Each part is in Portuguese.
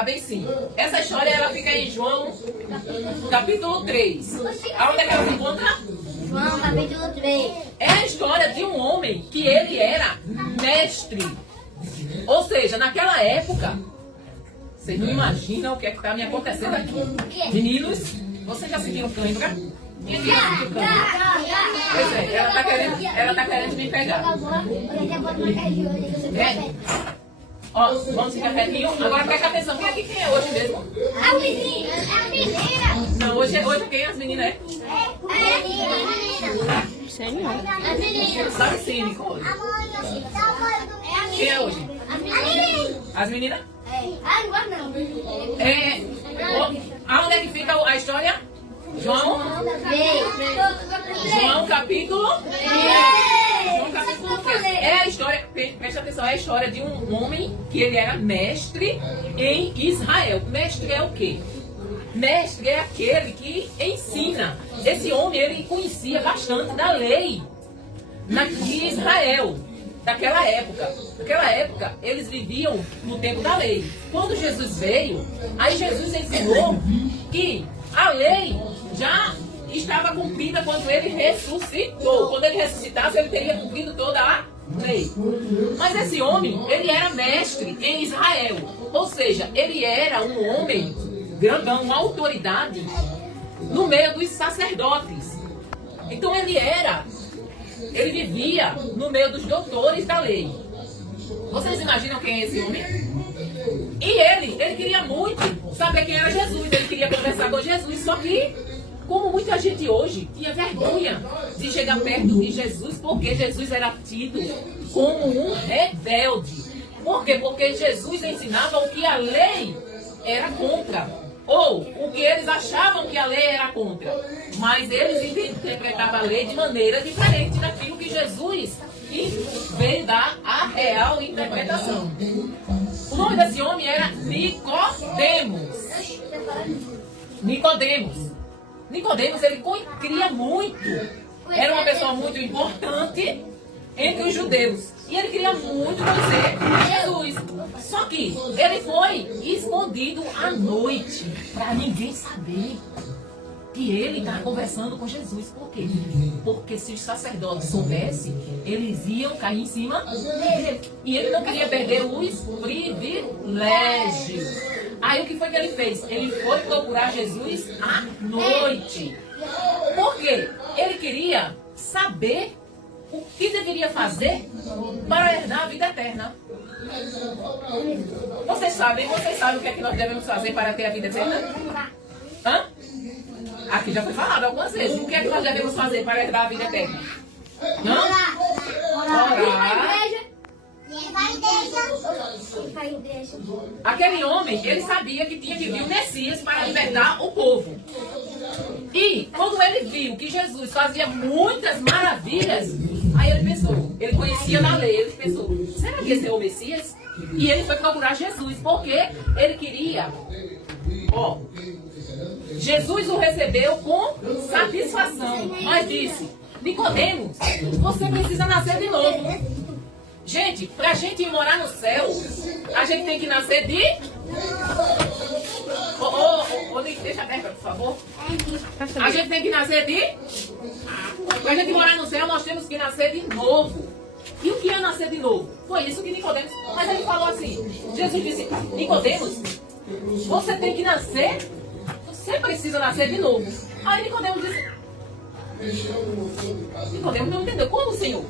sabem sim. Essa história ela fica em João, capítulo 3. Aonde é que ela se encontra? João, capítulo 3. É a história de um homem que ele era mestre. Ou seja, naquela época, vocês não imaginam o que é que está me acontecendo aqui. Meninos, vocês já sentiram cãibra? Quem aqui já sentiu cãibra? Pois é, ela tá querendo me pegar. É. Ó, vamos ficar pertinho. Agora presta atenção. Quem aqui quem é hoje mesmo? A menina. A menina. Não, hoje é quem? As meninas, é? A menina. Sei não. A menina. Sabe sim, Nicole. Quem é hoje? A menina. As meninas? Ah, não gosto não. É. Aonde é que fica a história? João? João capítulo? João capítulo 3. É a história, presta atenção, é a história de um homem que ele era mestre em Israel. Mestre é o quê? Mestre é aquele que ensina. Esse homem, ele conhecia bastante da lei de Israel, daquela época. Naquela época, eles viviam no tempo da lei. Quando Jesus veio, aí Jesus ensinou que a lei já estava cumprida quando ele ressuscitou. Quando ele ressuscitasse, ele teria cumprido toda a lei. Mas esse homem, ele era mestre em Israel. Ou seja, ele era um homem grandão, uma autoridade no meio dos sacerdotes. Então ele vivia no meio dos doutores da lei. Vocês imaginam quem é esse homem? E ele queria muito saber quem era Jesus. Ele queria conversar com Jesus. Só que, como muita gente hoje tinha vergonha de chegar perto de Jesus, porque Jesus era tido como um rebelde. Por quê? Porque Jesus ensinava o que a lei era contra. Ou o que eles achavam que a lei era contra. Mas eles interpretavam a lei de maneira diferente daquilo que Jesus veio dar a real interpretação. O nome desse homem era Nicodemos. Nicodemos, ele queria muito. Era uma pessoa muito importante entre os judeus. E ele queria muito conhecer Jesus. Só que ele foi escondido à noite, para ninguém saber que ele estava conversando com Jesus. Por quê? Porque se os sacerdotes soubessem, eles iam cair em cima dele. E ele não queria perder os privilégios. Aí o que foi que ele fez? Ele foi procurar Jesus à noite. Por quê? Ele queria saber o que deveria fazer para herdar a vida eterna. Vocês sabem o que é que nós devemos fazer para ter a vida eterna? Hã? Aqui já foi falado algumas vezes. O que é que nós devemos fazer para herdar a vida eterna? Não? Orar. Aquele homem, ele sabia que tinha que vir o Messias para libertar o povo. E quando ele viu que Jesus fazia muitas maravilhas, aí ele pensou, ele conhecia da lei, ele pensou, será que esse é o Messias? E ele foi procurar Jesus, porque ele queria, Jesus o recebeu com satisfação, mas disse, Nicodemos, você precisa nascer de novo. Gente, pra gente ir morar no céu, a gente tem que nascer de... deixa aberta, por favor. A gente tem que nascer de... Pra gente morar no céu, nós temos que nascer de novo. E o que é nascer de novo? Foi isso que Nicodemos... Mas ele falou assim, Jesus disse, Nicodemos, você tem que nascer, você precisa nascer de novo. Aí Nicodemos disse... Nicodemos não entendeu. Como, Senhor?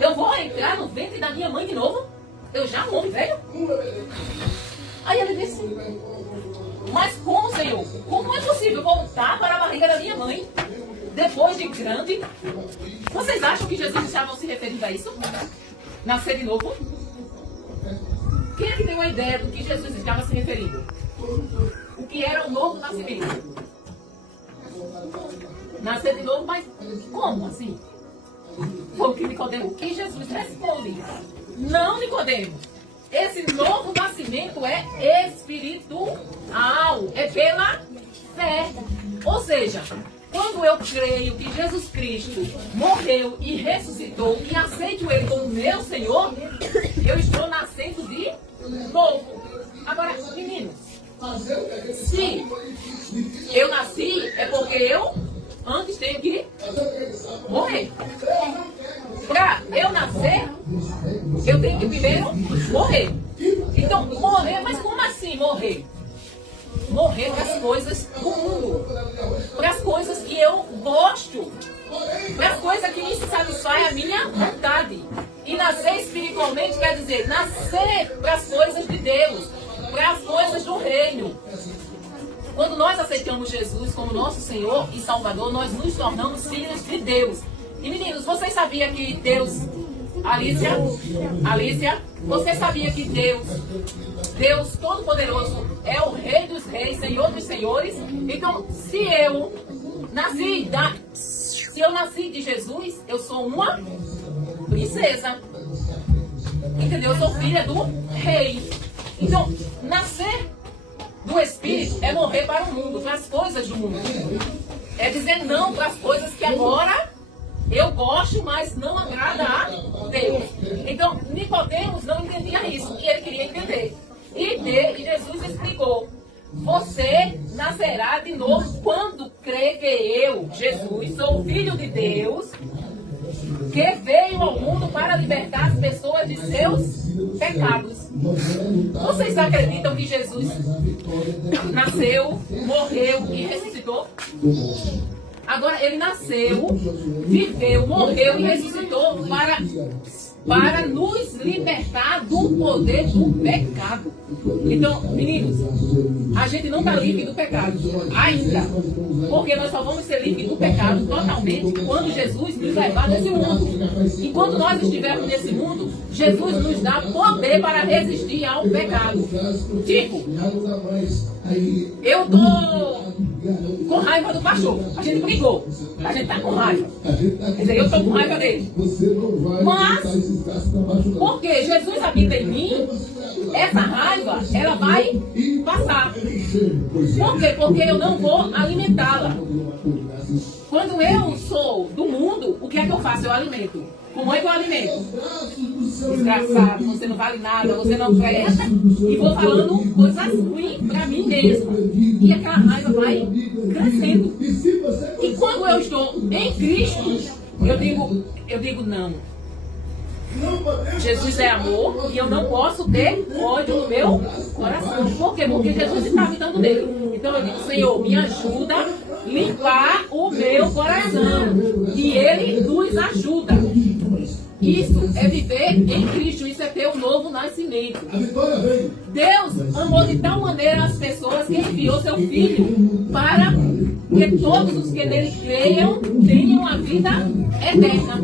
Eu vou entrar no ventre da minha mãe de novo? Eu já morri, velho? Aí ele disse, mas como, Senhor? Como é possível voltar para a barriga da minha mãe depois de grande? Vocês acham que Jesus estava se referindo a isso? Nascer de novo? Quem é que tem uma ideia do que Jesus estava se referindo? O que era o novo nascimento? Nascer de novo, mas como assim? Foi o que Nicodemos, o que Jesus responde. Não, Nicodemos. Esse novo nascimento é espiritual. É pela fé. Ou seja, quando eu creio que Jesus Cristo morreu e ressuscitou e aceito Ele como meu Senhor, eu estou nascendo de novo. Agora, meninos, Se eu nasci, é porque eu antes tenho que morrer. Para eu nascer, eu tenho que primeiro morrer. Então, morrer, mas como assim morrer? Morrer para as coisas do mundo, para as coisas que eu gosto, para as coisas que me satisfazem a minha vontade. E nascer espiritualmente quer dizer nascer para as coisas de Deus, para as coisas do reino. Quando nós aceitamos Jesus como nosso Senhor e Salvador, nós nos tornamos filhos de Deus. E meninos, vocês sabiam que Deus... Alicia, você sabia que Deus Todo-Poderoso é o Rei dos Reis, Senhor dos Senhores? Então, se eu nasci de Jesus, eu sou uma princesa. Entendeu? Eu sou filha do Rei. Então, nascer do Espírito é morrer para o mundo, para as coisas do mundo. É dizer não para as coisas que agora eu gosto, mas não agrada a Deus. Então, Nicodemos não entendia isso e ele queria entender. E Jesus explicou: você nascerá de novo quando crê que eu, Jesus, sou o Filho de Deus, que veio ao mundo para libertar as pessoas de seus pecados. Vocês acreditam que Jesus nasceu, morreu e ressuscitou? Agora, ele nasceu, viveu, morreu e ressuscitou para nos libertar do poder do pecado. Então, meninos, a gente não está livre do pecado ainda, porque nós só vamos ser livres do pecado totalmente quando Jesus nos levar nesse mundo. Enquanto nós estivermos nesse mundo, Jesus nos dá poder para resistir ao pecado. Tipo, eu tô com raiva do pastor. A gente brigou. A gente tá com raiva. Quer dizer, eu tô com raiva dele. Mas, porque Jesus habita em mim, essa raiva, ela vai passar. Por quê? Porque eu não vou alimentá-la. Quando eu sou do mundo, o que é que eu faço? Eu alimento. Como é que eu alimento? Desgraçado, você não vale nada, você não presta. E vou falando coisas ruins pra mim mesmo. E aquela raiva vai crescendo. E quando eu estou em Cristo, eu digo não. Jesus é amor e eu não posso ter ódio no meu coração. Por quê? Porque Jesus está habitando nele. Então eu digo: Senhor, me ajuda a limpar o meu coração. E Ele nos ajuda. Isso é viver em Cristo, isso é ter um novo nascimento. Deus amou de tal maneira as pessoas que enviou seu Filho para que todos os que nele creiam tenham a vida eterna.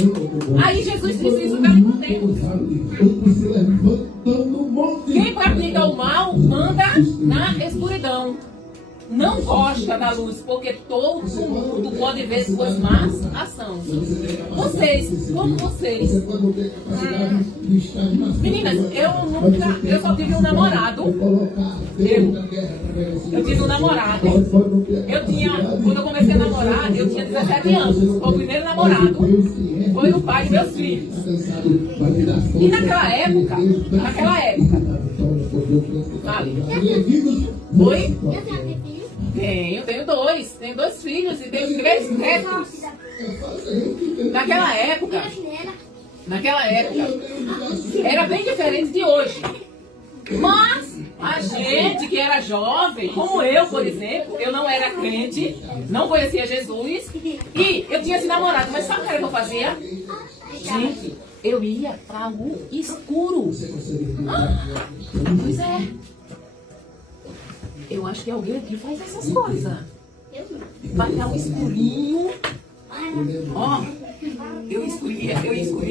Aí Jesus disse isso para Nicodemos. Quem pratica o mal anda na escuridão. Não gosta da luz, porque todo mundo pode ver suas más ações. Vocês, como vocês? Meninas, eu só tive um namorado. Eu tive um namorado. Quando eu comecei a namorar, eu tinha 17 anos. O primeiro namorado foi o pai de meus filhos. E naquela época, vale. Oi? Tenho dois. Tenho 2 filhos e tenho 3 netos. Naquela época, era bem diferente de hoje. Mas a gente que era jovem, como eu, por exemplo, eu não era crente, não conhecia Jesus e eu tinha esse namorado. Mas sabe o que eu fazia? Gente, eu ia para o escuro. Pois é. Eu acho que alguém aqui faz essas coisas. Vai dar um escurinho. Ó, eu escolhia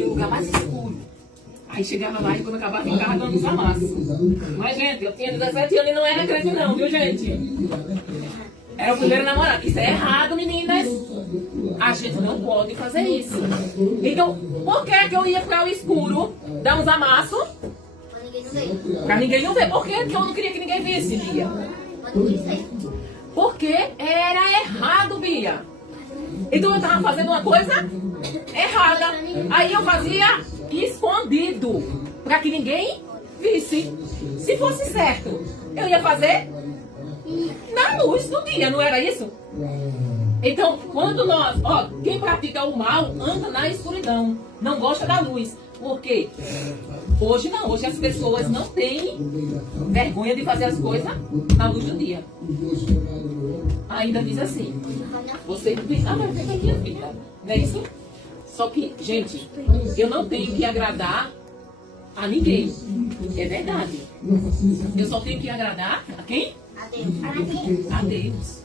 o lugar mais escuro. Aí chegava lá e quando acabava ficava dando os amassos. Mas, gente, eu tinha 17 anos e não era crente não, viu, gente? Era o primeiro namorado. Isso é errado, meninas. A gente não pode fazer isso. Então, por que eu ia para o escuro dar uns amassos? Pra ninguém não ver. Por que eu não queria que ninguém visse, Bia? Porque era errado, Bia. Então eu estava fazendo uma coisa errada. Aí eu fazia escondido, para que ninguém visse. Se fosse certo, eu ia fazer na luz do dia, não era isso? Então, quando nós, quem pratica o mal anda na escuridão, não gosta da luz. Por quê? Hoje não, hoje as pessoas não têm vergonha de fazer as coisas na luz do dia. Ainda diz assim, você diz, mas fica aqui, filha, não é isso? Só que, gente, eu não tenho que agradar a ninguém. É verdade. Eu só tenho que agradar a quem? A Deus.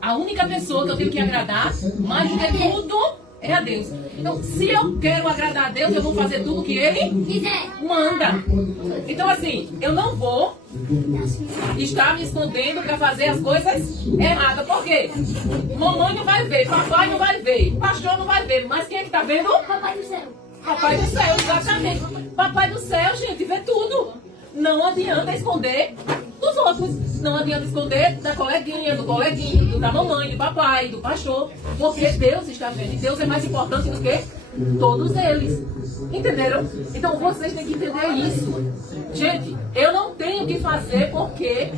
A única pessoa que eu tenho que agradar, mais do que tudo, é a Deus. Então, se eu quero agradar a Deus, eu vou fazer tudo que Ele manda. Então, assim, eu não vou estar me escondendo para fazer as coisas erradas. Por quê? Mamãe não vai ver, papai não vai ver, pastor não vai ver. Mas quem é que está vendo? Papai do céu. Papai do céu, exatamente. Papai do céu, gente, vê tudo. Não adianta esconder dos outros. Não adianta esconder da coleguinha, do coleguinho, da mamãe, do papai, do pastor. Porque Deus está vendo. E Deus é mais importante do que todos eles. Entenderam? Então vocês têm que entender isso. Gente, eu não tenho que fazer porque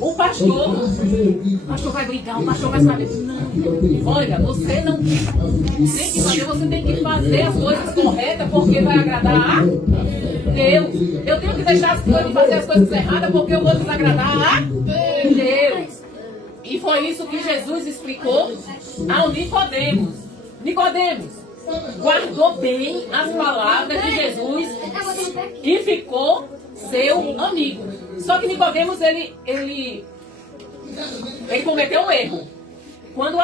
o pastor vai brigar, o pastor vai saber. Não. Olha, você não tem que fazer, você tem que fazer as coisas corretas porque vai agradar a Deus. Eu tenho que deixar as coisas, fazer as coisas erradas porque eu vou desagradar a Deus. E foi isso que Jesus explicou ao Nicodemos. Nicodemos guardou bem as palavras de Jesus e ficou seu amigo. Só que Nicodemos, ele cometeu um erro. Quando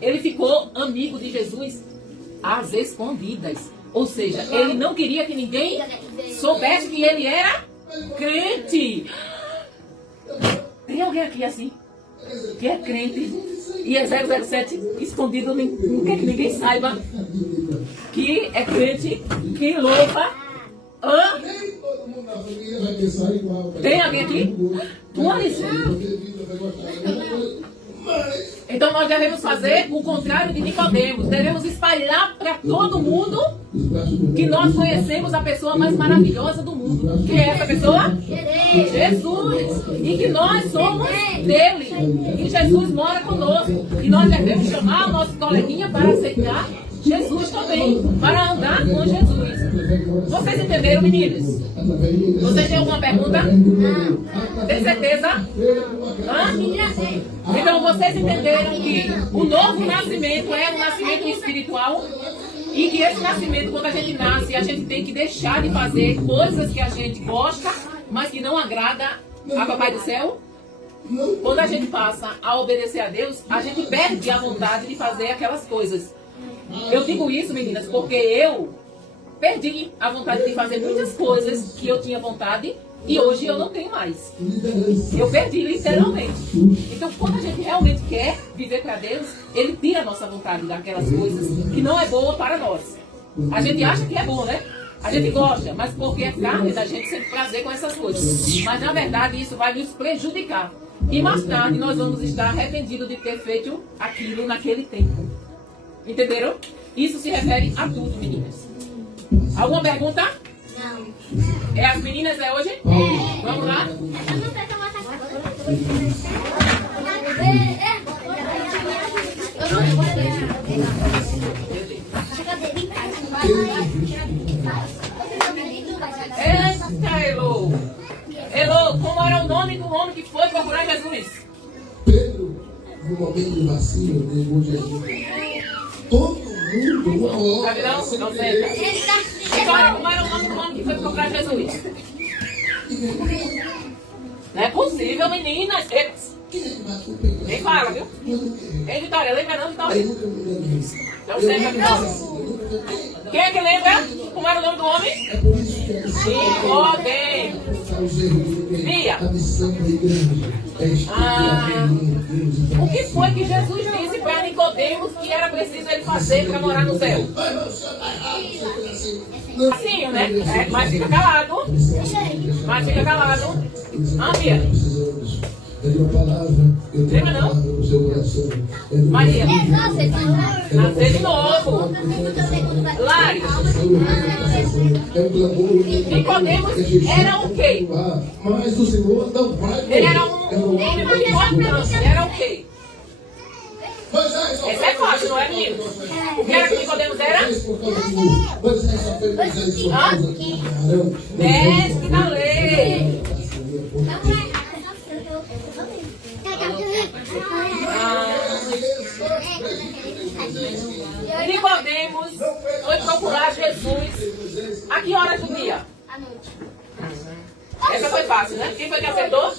ele ficou amigo de Jesus às escondidas. Ou seja, ele não queria que ninguém soubesse que ele era crente. Tem alguém aqui assim? Que é crente e é 007 escondido, não quer que ninguém saiba que é crente, que louva. Hã? Tem alguém aqui? Tu, Alice? Então nós devemos fazer o contrário de Nicodemos. Devemos espalhar para todo mundo que nós conhecemos a pessoa mais maravilhosa do mundo. Quem é essa pessoa? Jesus. E que nós somos dele. E Jesus mora conosco. E nós devemos chamar o nosso coleguinha para aceitar Jesus também. Para andar com Jesus. Vocês entenderam, meninos? Vocês têm alguma pergunta? Não. Tem certeza? Hã? Então vocês entenderam que o novo nascimento é um nascimento espiritual e que esse nascimento, quando a gente nasce, a gente tem que deixar de fazer coisas que a gente gosta, mas que não agrada a Papai do Céu. Quando a gente passa a obedecer a Deus, a gente perde a vontade de fazer aquelas coisas. Eu digo isso, meninas, porque eu perdi a vontade de fazer muitas coisas que eu tinha vontade e hoje eu não tenho mais. Eu perdi literalmente. Então, quando a gente realmente quer viver para Deus, Ele tira a nossa vontade daquelas coisas que não é boa para nós. A gente acha que é bom, né? A gente gosta, mas porque é carne da gente sempre prazer com essas coisas. Mas na verdade isso vai nos prejudicar. E mais tarde nós vamos estar arrependidos de ter feito aquilo naquele tempo. Entenderam? Isso se refere a tudo, meninas. Alguma pergunta? Não. É as meninas hoje? Vamos lá? Eita, Elô! Elô, como era o nome do homem que foi procurar Jesus? Pedro, no momento do vacilo, negou Jesus. Todo mundo, uma hora. Sabe não? Não sei. Agora, como era o nome do homem que foi procurar Jesus? Não é possível, meninas. Nem fala, viu? Ei, Vitória, lembra não, Vitória? Não sei, Vitória. Quem é que lembra? Como era o nome do homem? Nicodemo. Bia. O que foi que Jesus disse para Nicodemos que era preciso ele fazer para morar no céu? Assim, né? Mas fica calado. Mas fica calado. Bia. Lembra não? Maria. Nascer de novo. Lari. Nicodemos era o quê? Mas o Senhor não vai. Ele era um Era um homem muito importante. Era o quê? Essa é fácil, não é, menino? O que era que Nicodemos era? Mestre da lei. Nicodemos foi procurar Jesus. A que horas do dia? À noite. Essa foi fácil, né? Quem foi que acertou?